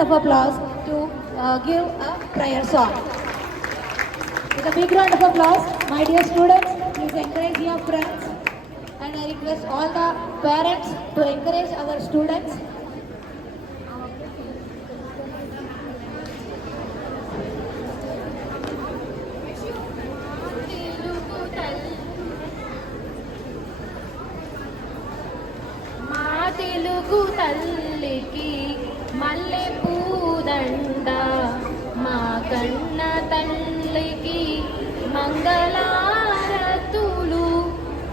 of applause to give a prayer song. With a big round of applause, my dear students, please encourage your friends, and I request all the parents to encourage our students. Telugu తల్లికి మల్లె పూదండ, మా కన్న తల్లికి మంగళారతులు.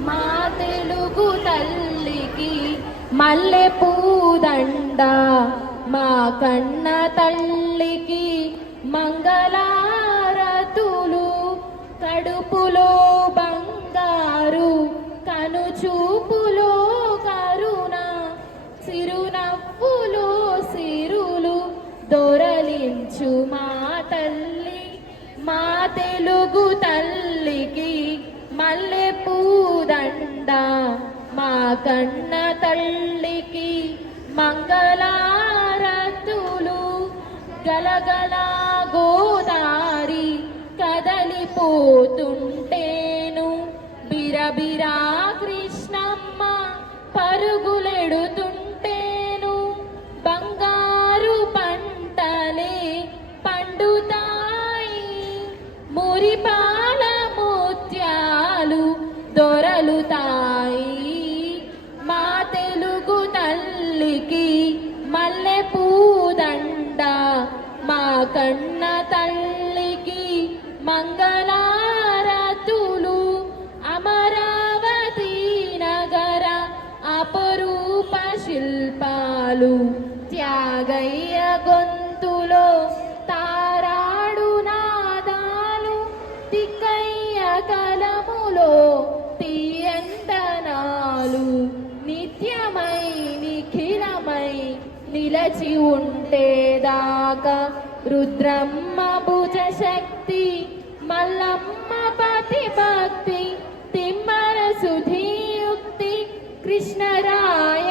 మా తెలుగు తల్లికి మల్లె పూదండ, మా కన్న తల్లికి మంగళారతులు. కడుపులో బంగారు, కనుచూపులో కరుణ, చిరునవ్వులో సిరులు దొరలించు మా తల్లి. మా తెలుగు తల్లికి మల్లె పూదండ, మా కన్న తల్లికి మంగళారతులు. గలగల గోదారి కదలిపోతుంటేను, బిరబిరా కృష్ణమ్మ పరుగులెడుతుంటేను, బంగారు పంటలే పండుతాయి, మురిపాల ముత్యాలు దొరలుతాయి. మా తెలుగు తల్లికి మల్లె పూదండ, మా కన్న తల్లికి మంగళారతులు. అమరావతి నగర అపరూప శిల్పాలు, త్యాగయ్య గొంతులో తారాడు నాదాలు, తిక్కయ్య కలములో తీయంతనాలు. నిత్యమై నిఖిలమై నిలచి ఉంటేదాకా రుద్రమ్మ భుజ శక్తి, మల్లమ్మ పతి భక్తి, తిమ్మర సుధీయుక్తి, కృష్ణరాయ